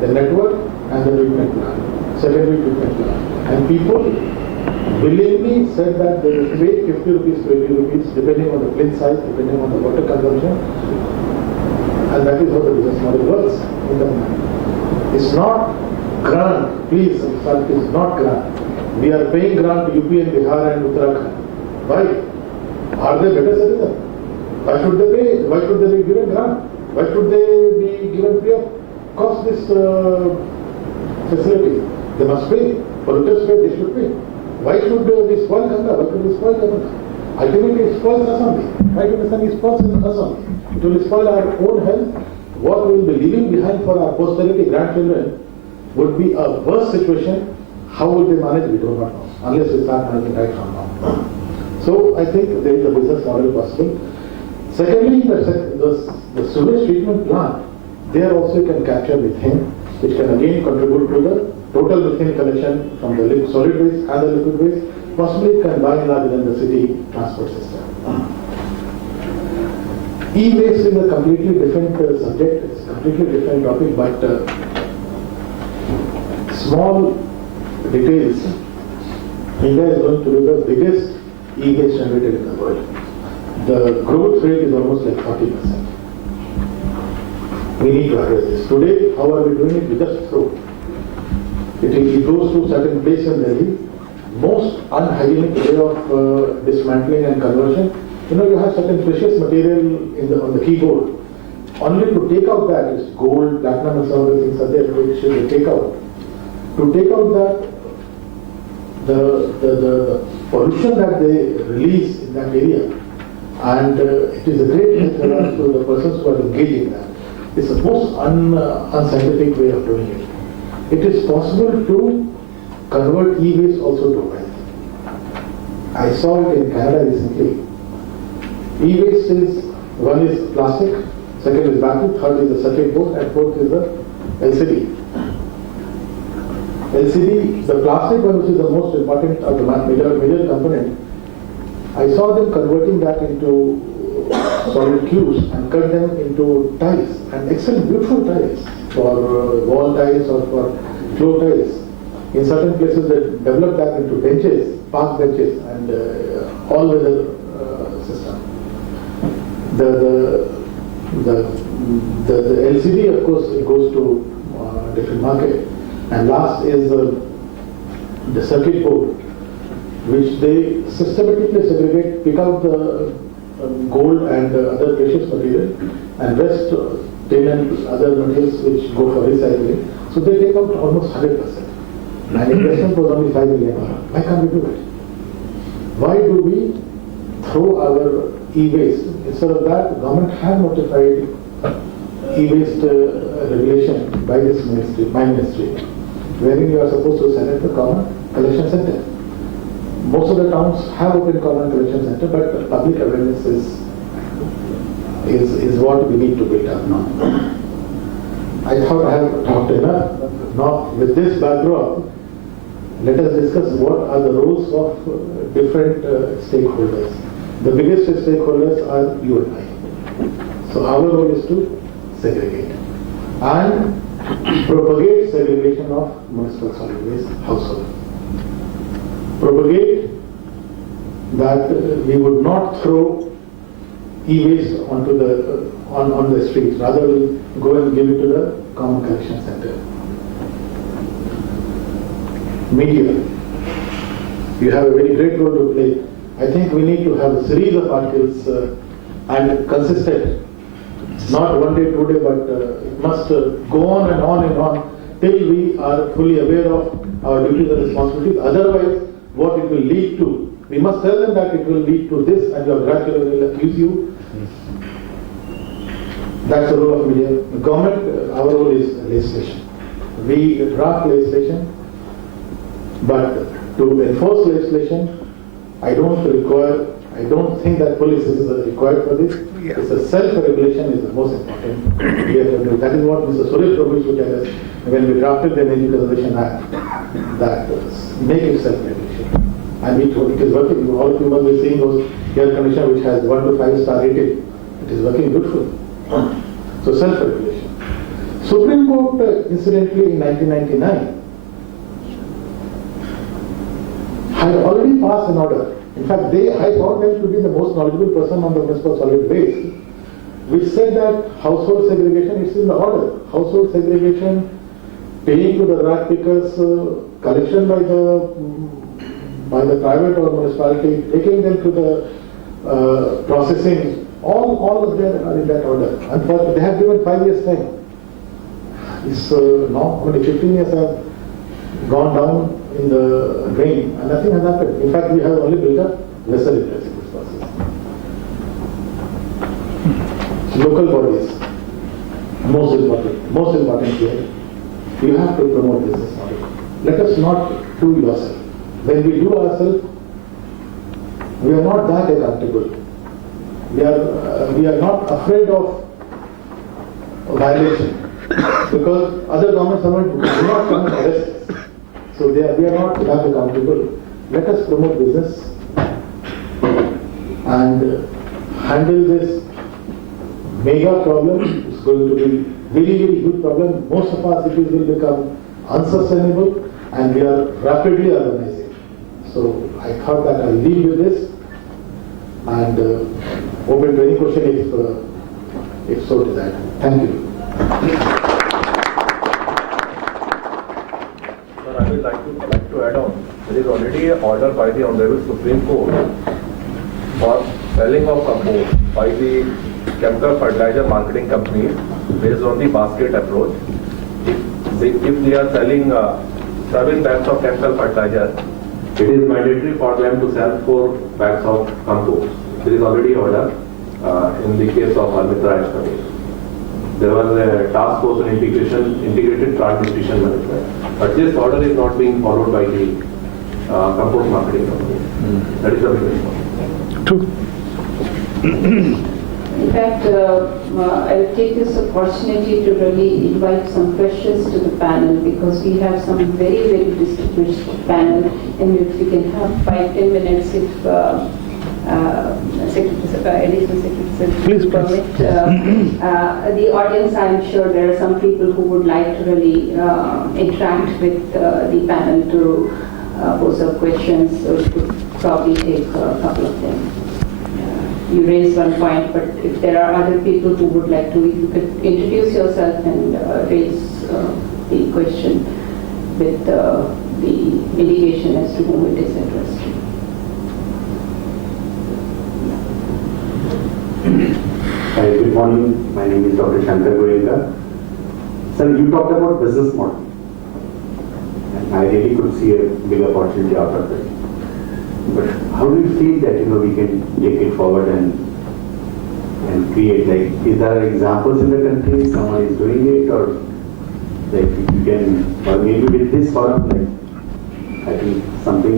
the network and the treatment plant, secondary treatment plant. And people willingly said that they will pay 50 rupees to 80 rupees depending on the plant size, depending on the water consumption. And that is how the business model works in the market. It's not grant, please, it is not grant. We are paying grant to UP and Bihar and Uttarakhand. Why? Are they better citizens? Why should they pay? Why should they be given grant? Why should they be given free of cost this facility? They must pay. Polluters pay, they should pay. Why should we spoil Ganga? Why should we spoil Ganga? Ultimately, it spoils us only. Right? You understand? It spoils us only. It will spoil our own health. What we will be leaving behind for our posterity grandchildren would be a worse situation. How will they manage? We do not know. Unless we start managing right from now. So I think there is a business model possible. Secondly, the sewage treatment plant, there also you can capture methane, which can again contribute to the total methane collection from the solid waste and the liquid waste. Possibly it can by and large in the city transport system. E-waste is a completely different subject, it's a completely different topic, but small details. India is going to be the biggest e-waste generated in the world. The growth rate is almost like 40%. We need to address this. Today, how are we doing it? We just throw. It goes to certain place in Delhi. Most unhygienic way of dismantling and conversion. You know, you have certain precious material on the keyboard. Only to take out that is gold, platinum, and some other things are there which they take out. To take out that, the pollution that they release in that area, and it is a great hazard to the persons who are engaging in that. It's the most unscientific way of doing it. It is possible to convert e-waste also to wealth. I saw it in Canada recently. E-waste is, one is plastic, second is battery, third is the circuit board, and fourth is the LCD. LCD, the plastic one, which is the most important of the major component, I saw them converting that into solid cubes and cut them into tiles, and excellent, beautiful tiles for wall tiles or for floor tiles. In certain places, they develop that into benches, park benches, and all-weather system. The LCD, of course, it goes to different market. And last is the circuit board, which they systematically segregate, pick out the gold and other precious material, and rest tin and other materials which go for recycling. So they take out almost 100%. And investment was only $5 million. Why can't we do it? Why do we throw our e-waste? Instead of that, government has notified e-waste regulation by this ministry, my ministry, wherein you are supposed to send it to common collection center. Most of the towns have open common collection center, but public awareness is what we need to build up now. I thought I have talked enough. Now, with this backdrop, let us discuss what are the roles of different stakeholders. The biggest stakeholders are you and I. So our role is to segregate and propagate segregation of municipal solid waste household. Propagate that we would not throw e-waste onto on the streets. Rather, we'll go and give it to the common collection center. Media, you have a very great role to play. I think we need to have a series of articles and consistent. Not one day, 2 days, but it must go on and on and on till we are fully aware of our duties and responsibilities. Otherwise, what it will lead to, we must tell them that it will lead to this, and your grandchildren will accuse you. That's the role of media. The government, our role is legislation. We draft legislation, but to enforce legislation, I don't think that police is required for this. Yeah. It's a self-regulation is the most important. We have to do. That is what Mr. Suresh Prabhu used to tell us when we drafted the Energy Conservation Act, that make it self-regulation. And it is working. All of you must be seeing those air conditioner which has 1 to 5 star rating. It is working beautifully. So self-regulation. Supreme Court, incidentally, in 1999, had already passed an order. In fact, I found them to be the most knowledgeable person on the municipal solid waste, which said that household segregation is in the order. Household segregation, paying to the rag pickers, collection by the private or municipality, taking them to the processing, all of them are in that order. And they have given 5 years time. It's now, 15 years have gone down in the drain and nothing has happened. In fact, we have only built up lesser interest in this process. Local bodies, most important here, you have to promote business model. Let us not do yourself. When we do ourselves, we are not that accountable. We are not afraid of violation because other government servants do not come and arrest us. So we are not that accountable. Let us promote business and handle this mega problem. It's going to be very, very huge problem. Most of our cities will become unsustainable and we are rapidly urbanizing. So I thought that I'll leave with this and open to any question if so desired. Thank you. Sir, I would like to add on. There is already an order by the Honorable Supreme Court for selling of compost by the chemical fertilizer marketing companies based on the basket approach. If they are selling 7 bags of chemical fertilizer, it is mandatory for them to sell 4 bags of compost. There is already order in the case of Almitra Company. There was a task force on integrated plant nutrition management. But this order is not being followed by the compost marketing company. That is the biggest one. True. In fact, I will take this opportunity to really invite some questions to the panel because we have some very, very distinguished panel in which we can have 5-10 minutes if Additional Secretary Please, permit. The audience, I am sure there are some people who would like to really interact with the panel to pose up questions, so it could probably take a couple of them. You raised one point, but if there are other people who would like to, you could introduce yourself and raise the question with the indication as to whom it is addressed to. Hi, good morning. My name is Dr. Shankar Goenka. Sir, you talked about business model, and I really could see a big opportunity out of it. But how do you feel that we can take it forward and create? Like, is there examples in the country someone is doing it, or like you can, or maybe with this forum, like I think something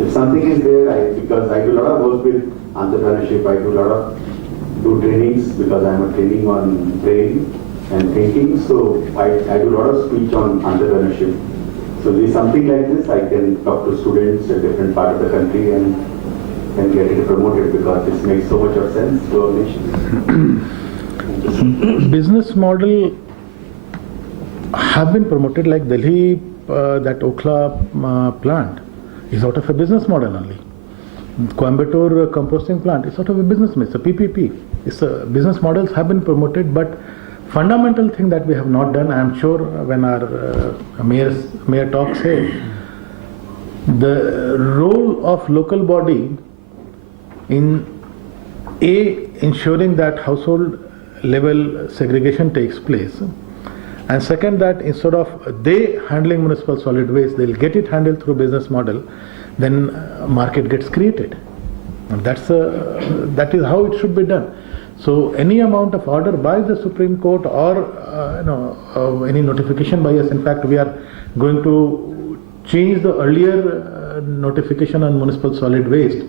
if something is there, because I do a lot of work with entrepreneurship, I do trainings because I'm a training on training and thinking, so I do a lot of speech on entrepreneurship. So there's something like this, I can talk to students in different part of the country and get it promoted because this makes so much of sense to our nation. Business model have been promoted like Delhi, that Okhla plant is out of a business model only. Coimbatore composting plant is sort of a business model, it's a PPP. Business models have been promoted, but fundamental thing that we have not done, I am sure when our mayor talks here, the role of local body in ensuring that household level segregation takes place, and second that instead of they handling municipal solid waste, they'll get it handled through business model, then market gets created. And that is how it should be done. So any amount of order by the Supreme Court or any notification by us, in fact we are going to change the earlier notification on municipal solid waste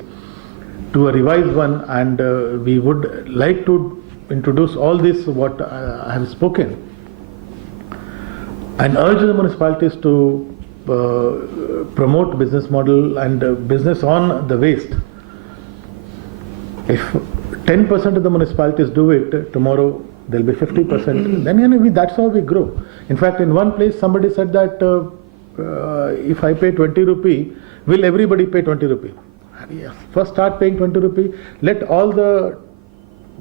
to a revised one, and we would like to introduce all this what I have spoken and urge the municipalities to promote business model and business on the waste. If 10% of the municipalities do it, tomorrow there'll be 50%. Then that's how we grow. In fact, in one place somebody said that if I pay 20 rupee, will everybody pay 20 rupee? Yes. First start paying 20 rupee. Let all the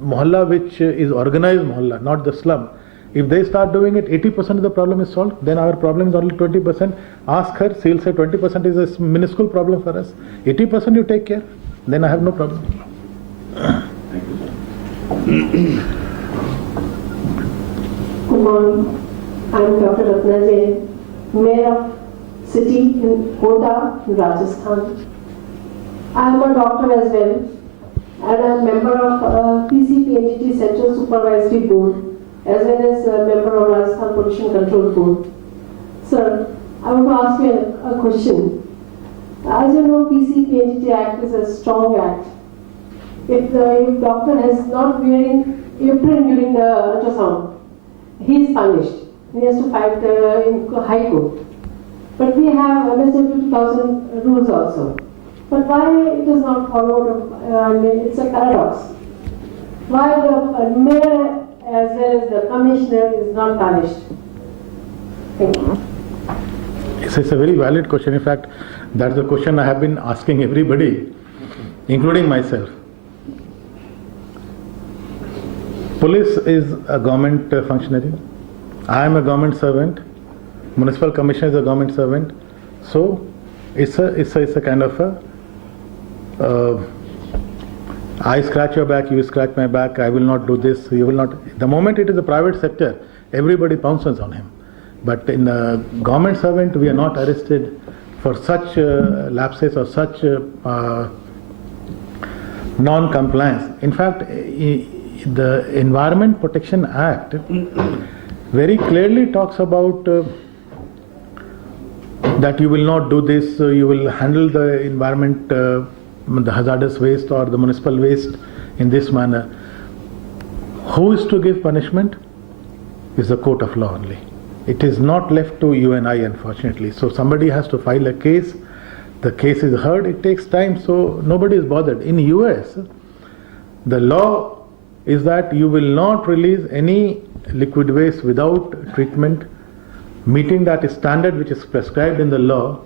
mohalla which is organized mohalla, not the slum, if they start doing it, 80% of the problem is solved. Then our problem is only 20%. Ask her, she'll say 20% is a minuscule problem for us. 80% you take care, then I have no problem. Thank you, sir. Good morning. I'm Dr. Ratna Jain, Mayor of City in Kota, Rajasthan. I'm a doctor as well, and I'm member of PCPNGT Central Supervisory Board, as well as a member of Rajasthan Pollution Control Board. Sir, I want to ask you a question. As you know, PCPNGT Act is a strong act. If the doctor is not wearing apron during the ultrasound, he is punished. He has to fight in High Court. But we have MSW 2000 rules also. But why it is not followed? It's a paradox. Why the mayor as well as the commissioner is not punished? Thank you. It's a very valid question. In fact, that's the question I have been asking everybody, including myself. Police is a government functionary. I am a government servant. Municipal commissioner is a government servant. So it's a kind of a I scratch your back, you scratch my back, I will not do this, you will not. The moment it is a private sector, everybody pounces on him. But in a government servant, we are not arrested for such lapses or such non-compliance. In fact, the Environment Protection Act very clearly talks about that you will not do this, you will handle the environment, the hazardous waste or the municipal waste in this manner. Who is to give punishment? Is the court of law only. It is not left to you and I, unfortunately. So somebody has to file a case, the case is heard, it takes time, so nobody is bothered. In US, the law is that you will not release any liquid waste without treatment, meeting that standard which is prescribed in the law,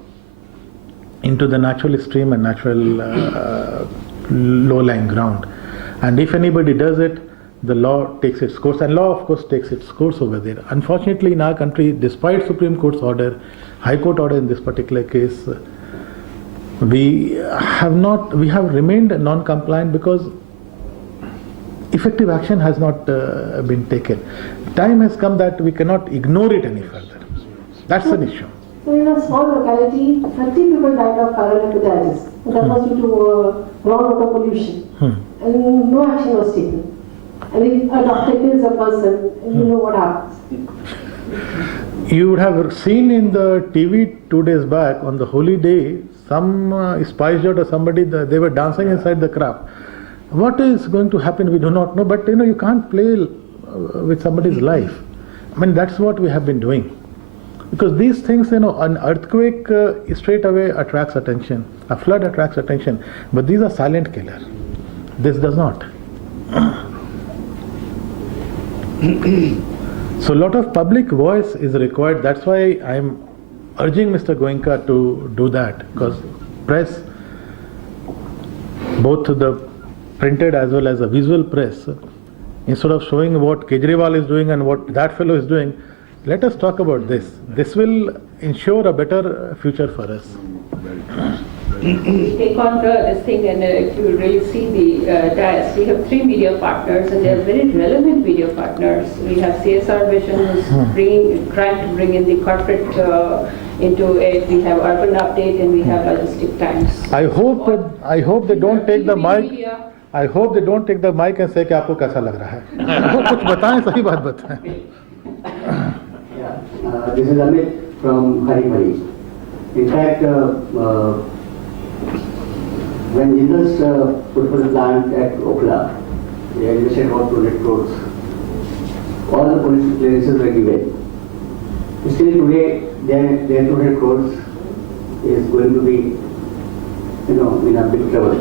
into the natural stream and natural low-lying ground. And if anybody does it, the law takes its course, and law of course takes its course over there. Unfortunately, in our country, despite Supreme Court's order, High Court order in this particular case, we have remained non-compliant because effective action has not been taken. Time has come that we cannot ignore it any further. That's an issue. So in a small locality, 30 people died of viral hepatitis. That was due to groundwater pollution. And no action was taken. And if a doctor kills a person, you know what happens. You would have seen in the TV 2 days back, on the holy day, some Spice Girl or somebody, they were dancing inside the crap. What is going to happen, we do not know, but you can't play with somebody's life. I mean, that's what we have been doing. Because these things, an earthquake straight away attracts attention, a flood attracts attention, but these are silent killers. This does not. So a lot of public voice is required. That's why I'm urging Mr. Goenka to do that, because press, both the printed as well as the visual press, instead of showing what Kejriwal is doing and what that fellow is doing, let us talk about this. This will ensure a better future for us. Take on this thing, and if you really see the dais, we have 3 media partners, and they are very relevant media partners. We have CSR Vision, who's trying to bring in the corporate into it. We have Urban Update, and we have Logistic Times. I hope they don't take the mic. I hope they don't take the mic and say कि आपको कैसा लग रहा है. वो कुछ बताएं, सही बात बताएं. This is Amit from Hari Hari. In fact, when Jesus put the plant at Okla, they invested about 200 crores. All the police clearances were given. Still today, their 200 crores is going to be, in a big trouble.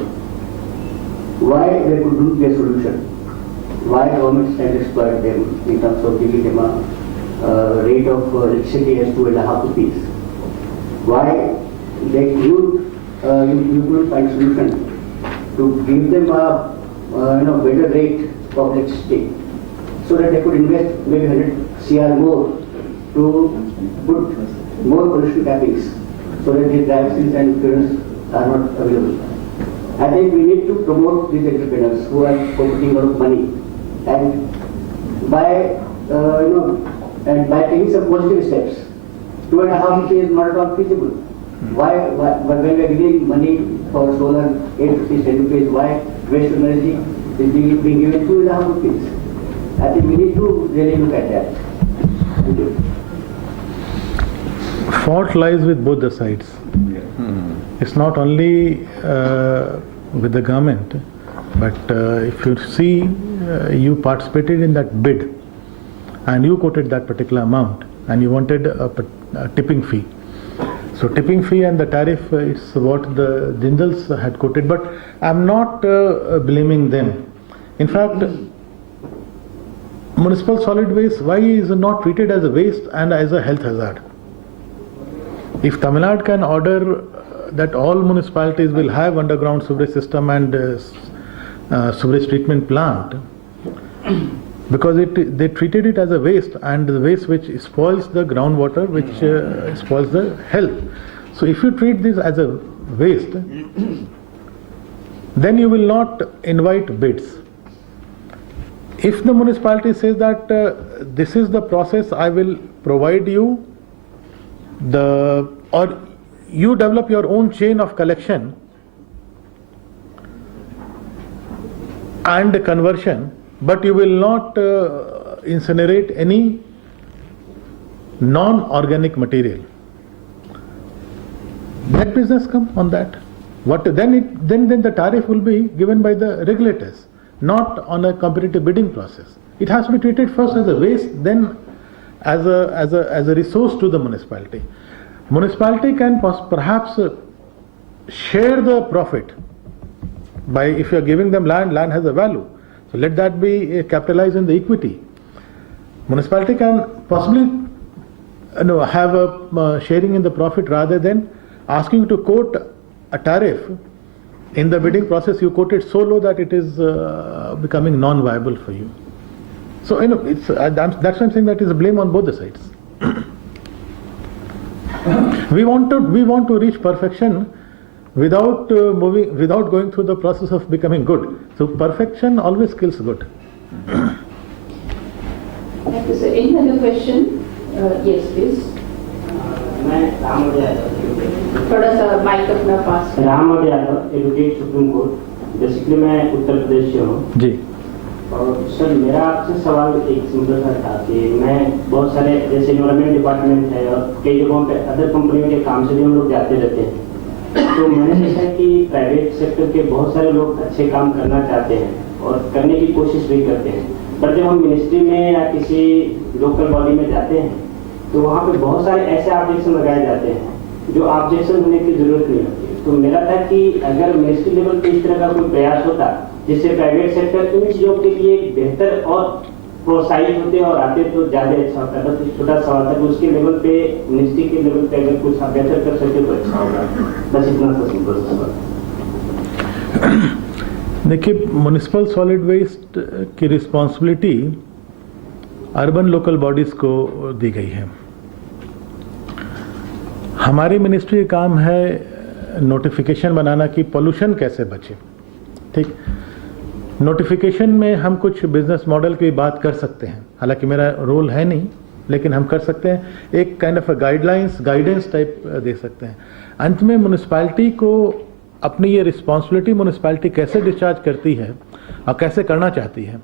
Why they couldn't get solution? why government can exploit them in terms of giving them a rate of electricity as 2.5 rupees. Why they could you could find solution to give them a better rate of electricity, so that they could invest maybe 100 CR more to put more pollution cappings, so that the taxes and fuels are not available. I think we need to promote these entrepreneurs who are putting a lot of money, and by taking some positive steps. 2.5 rupees is not at all feasible. Why when we are giving money for solar 8 rupees, 10 rupees, why waste energy is being given 2.5 rupees? I think we need to really look at that. Thank you. Fault lies with both the sides. It's not only with the government, but if you see, you participated in that bid and you quoted that particular amount and you wanted a tipping fee. So tipping fee and the tariff is what the Jindals had quoted, but I'm not blaming them. In fact, municipal solid waste, why is it not treated as a waste and as a health hazard? If Tamil Nadu can order that all municipalities will have underground sewage system and sewage treatment plant, because they treated it as a waste, and the waste which spoils the groundwater, which spoils the health. So if you treat this as a waste, then you will not invite bids. If the municipality says that this is the process, I will provide you or you develop your own chain of collection and conversion, but you will not incinerate any non-organic material. Let business come on that. Then the tariff will be given by the regulators, not on a competitive bidding process. It has to be treated first as a waste, then as a resource to the municipality. Municipality can perhaps share the profit by, if you are giving them land has a value. So let that be capitalized in the equity. Municipality can possibly have a sharing in the profit, rather than asking you to quote a tariff. In the bidding process, you quote it so low that it is becoming non-viable for you. So it's that's why I'm saying that is a blame on both the sides. We want to reach perfection without going through the process of becoming good. So perfection always kills good. Thank you, sir. Any other question? Yes, please. मैं राम यादव, थोड़ा सा mike अपना पास। Ram Yadav, advocate supreme court. Basically मैं उत्तर प्रदेश से हूँ जी। और sir मेरा आपसे सवाल एक सिंपल सा था कि मैं बहुत सारे जैसे इन्वायरमेंट डिपार्टमेंट है और कई जगहों पे अदर कंपनियों के काम से भी हम लोग जाते रहते हैं, तो मैंने देखा है कि प्राइवेट सेक्टर के बहुत सारे लोग अच्छे काम करना चाहते हैं और करने की कोशिश भी करते हैं, पर जब हम मिनिस्ट्री में या किसी लोकल बॉडी में जाते हैं तो वहाँ पे बहुत सारे ऐसे ऑब्जेक्शन लगाए जाते हैं जो ऑब्जेक्शन होने की जरूरत नहीं होती। तो मेरा था कि अगर मिनिस्ट्री लेवल पे इस तरह का कोई प्रयास होता जिससे प्राइवेट सेक्टर इन चीजों के लिए बेहतर और प्रोत्साहित होते और आते तो ज्यादा अच्छा होता। बस छोटा सवाल था कि उसके लेवल पे, मिनिस्ट्री के लेवल पे अगर कुछ बेहतर कर सके तो अच्छा होगा। बस इतना सा सिंपल सवाल। देखिए, म्युनिसिपल सॉलिड वेस्ट की रिस्पॉन्सिबिलिटी अर्बन लोकल बॉडीज को दी गई है। हमारी मिनिस्ट्री का काम है नोटिफिकेशन बनाना कि पोल्यूशन कैसे बचे। ठीक, नोटिफिकेशन में हम कुछ बिजनेस मॉडल की बात कर सकते हैं, हालांकि मेरा रोल है नहीं, लेकिन हम कर सकते हैं। एक काइंड ऑफ गाइडेंस टाइप दे सकते हैं। अंत में म्युनिसिपैलिटी को अपनी ये रिस्पॉन्सिबिलिटी म्युनिसिपैलिटी कैसे डिस्चार्ज करती है और कैसे करना चाहती है।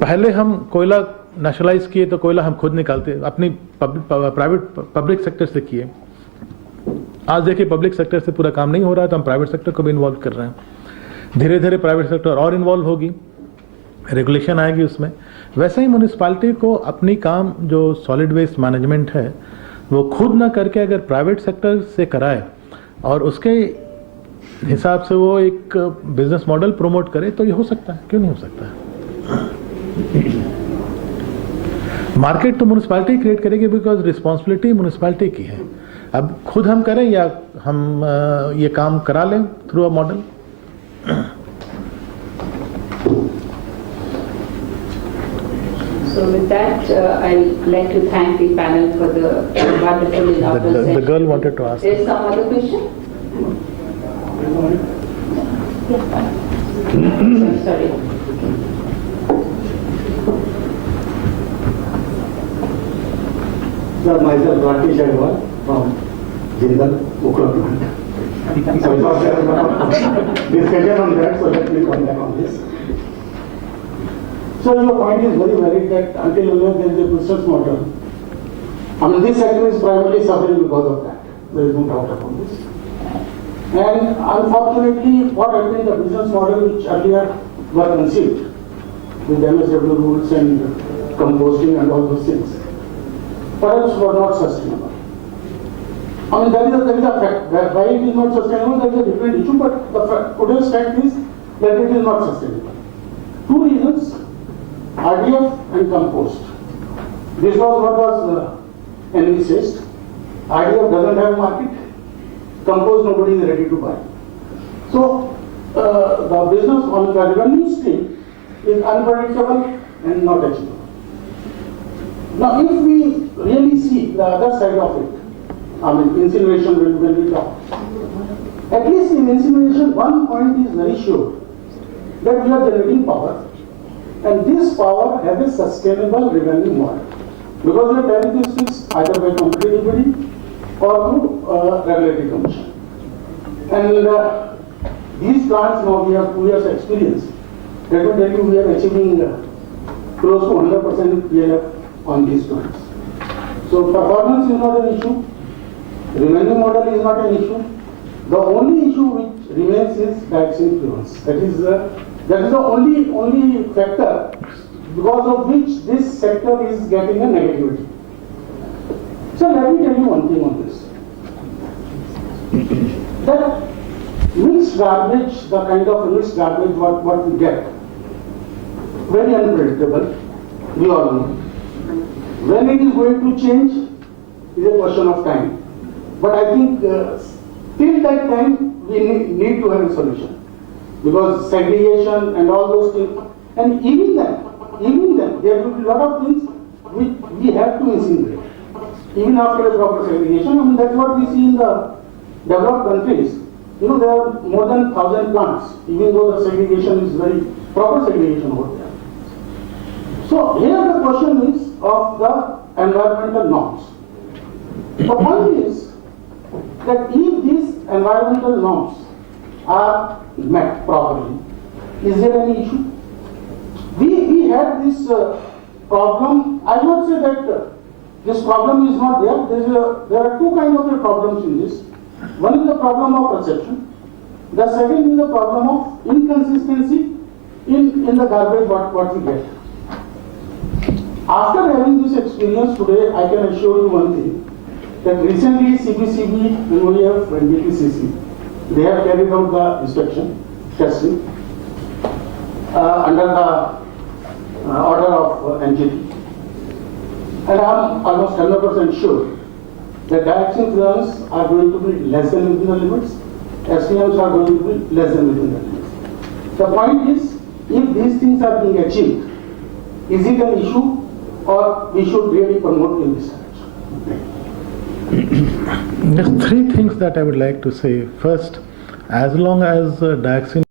पहले हम कोयला नेशनलाइज किए तो कोयला हम खुद निकालते, अपनी पब्लिक सेक्टर से किए। आज देखिए पब्लिक सेक्टर से पूरा काम नहीं हो रहा है तो हम प्राइवेट सेक्टर को भी इन्वॉल्व कर रहे हैं। धीरे धीरे प्राइवेट सेक्टर और इन्वॉल्व होगी, रेगुलेशन आएगी उसमें। वैसे ही म्युनिसिपैलिटी को अपनी काम जो सॉलिड वेस्ट मैनेजमेंट है वो खुद ना करके अगर प्राइवेट सेक्टर से कराए और उसके हिसाब से वो एक बिजनेस मॉडल प्रमोट करे तो ये हो सकता है, क्यों नहीं हो सकता है। मार्केट तो म्यूनिसिपैलिटी क्रिएट करेगी बिकॉज रिस्पॉन्सिबिलिटी म्यूनिसिपैलिटी की है। अब खुद हम करें या हम ये काम करा लें through a model. So with that, I'd like to thank the panel for the wonderful inaugural session. The girl wanted to ask. There's some other question? Yes. Sorry. Sir, myself Rakesh Agarwal from Jindal Ukra plant. So it was discussion on that, so let me come back on this. So your point is very valid that until there is a business model, I mean this sector is primarily suffering because of that. There is no doubt about this. And unfortunately, what happened, the business model which earlier were conceived with MSW rules and composting and all those things, perhaps were not sustainable. I mean, there is a fact. Why it is not sustainable, there is a different issue, but today's fact is that it is not sustainable. Two reasons, RDF and compost. This was what was envisaged. RDF doesn't have market, compost nobody is ready to buy. So, the business on the revenue stream is unpredictable and not achievable. Now, if we really see the other side of it, I mean, incineration when we talk, at least in incineration, one point is very sure, that we are generating power, and this power has a sustainable revenue model, because the tariff is fixed either by competitive bidding or through regulatory commission. And these plants now we have 2 years experience. Let me tell you, we are achieving close to 100% PLF on these plants. So performance is not an issue, revenue model is not an issue. The only issue which remains is tax influence. That is the only factor because of which this sector is getting a negativity. So let me tell you one thing on this. That mixed garbage, the kind of mixed garbage what we get, very unpredictable, we all know. When it is going to change is a question of time. But I think till that time we need to have a solution. Because segregation and all those things, and even then, there will be a lot of things which we have to incinerate. Even after a proper segregation, I mean that's what we see in the developed countries. You know, there are more than 1,000 plants, even though the segregation is very proper segregation over there. So here the question is of the environmental norms. The point is that if these environmental norms are met properly, is there any issue? We had this problem. I will not say that this problem is not there. There are two kinds of problems in this. One is the problem of perception. The second is the problem of inconsistency in the garbage what we get. After having this experience today, I can assure you one thing, that recently CPCB, MOEF and BPCC, they have carried out the inspection, testing, under the order of NGT. And I am almost 100% sure that direct influence are going to be less than within the limits, SPMs are going to be less than within the limits. The point is, if these things are being achieved, is it an issue or we should really promote in this direction? There's three things that I would like to say. First, as long as dioxin